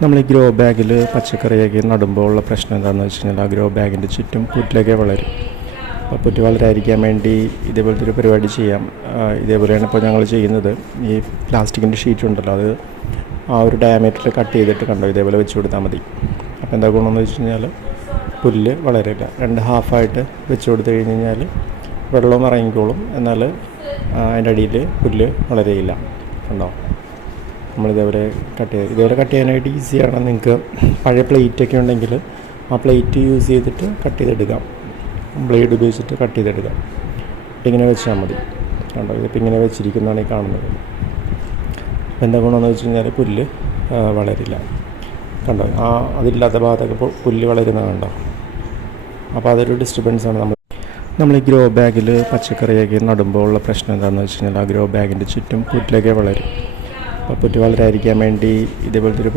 നമ്മൾ ഈ ഗ്രോ ബാഗിൽ പച്ചക്കറിയൊക്കെ നടുമ്പോൾ ഉള്ള പ്രശ്നം എന്താണെന്ന് വെച്ച് കഴിഞ്ഞാൽ ആ ഗ്രോ ബാഗിൻ്റെ ചുറ്റും പുല്ലൊക്കെ വളരും. അപ്പോൾ പുല്ല് വളരാതിരിക്കാൻ വേണ്ടി ഇതേപോലത്തെ ഒരു പരിപാടി ചെയ്യാം. ഇതേപോലെയാണ് ഇപ്പോൾ ഞങ്ങൾ ചെയ്യുന്നത്. ഈ പ്ലാസ്റ്റിക്കിൻ്റെ ഷീറ്റ് ഉണ്ടല്ലോ, അത് ആ ഒരു ഡയമീറ്ററിൽ കട്ട് ചെയ്തിട്ട് കണ്ടോ ഇതേപോലെ വെച്ച് കൊടുത്താൽ മതി. അപ്പോൾ എന്താ ഗുണമെന്ന് വെച്ച് കഴിഞ്ഞാൽ പുല്ല് വളരില്ല. രണ്ട് ഹാഫായിട്ട് വെച്ച് കൊടുത്തു കഴിഞ്ഞ് കഴിഞ്ഞാൽ വെള്ളവും ഇറങ്ങിക്കോളും, എന്നാൽ അതിൻ്റെ അടിയിൽ പുല്ല് വളരെയില്ല. കണ്ടോ, നമ്മളിതേപോലെ ഇതേപോലെ കട്ട് ചെയ്യാനായിട്ട് ഈസിയാണ്. നിങ്ങൾക്ക് പഴയ പ്ലേറ്റൊക്കെ ഉണ്ടെങ്കിൽ ആ പ്ലേറ്റ് യൂസ് ചെയ്തിട്ട് കട്ട് ചെയ്തെടുക്കാം. ബ്ലേഡ് ഉപയോഗിച്ചിട്ട് കട്ട് ചെയ്തെടുക്കാം. ഇങ്ങനെ വെച്ചാൽ മതി. കണ്ടോ, ഇതിപ്പോൾ ഇങ്ങനെ വെച്ചിരിക്കുന്നതാണ് ഈ കാണുന്നത്. എന്താ ഗുണമെന്ന് വെച്ച് കഴിഞ്ഞാൽ പുല്ല് വളരില്ല. കണ്ടോ, അതില്ലാത്ത ഭാഗത്തൊക്കെ പുല്ല് വളരുന്നത് കണ്ടോ. അപ്പോൾ അതൊരു ഡിസ്റ്റർബൻസാണ്. നമ്മൾ ഈ ഗ്രോ ബാഗിൽ പച്ചക്കറിയൊക്കെ നടുമ്പോൾ ഉള്ള പ്രശ്നം എന്താണെന്ന് വെച്ച് കഴിഞ്ഞാൽ ആ ഗ്രോ ബാഗിൻ്റെ ചുറ്റും പുല്ലൊക്കെ വളരും. അപ്പോൾ പുല്ല് വളരാതിരിക്കാൻ വേണ്ടി ഇതേപോലത്തെ ഒരു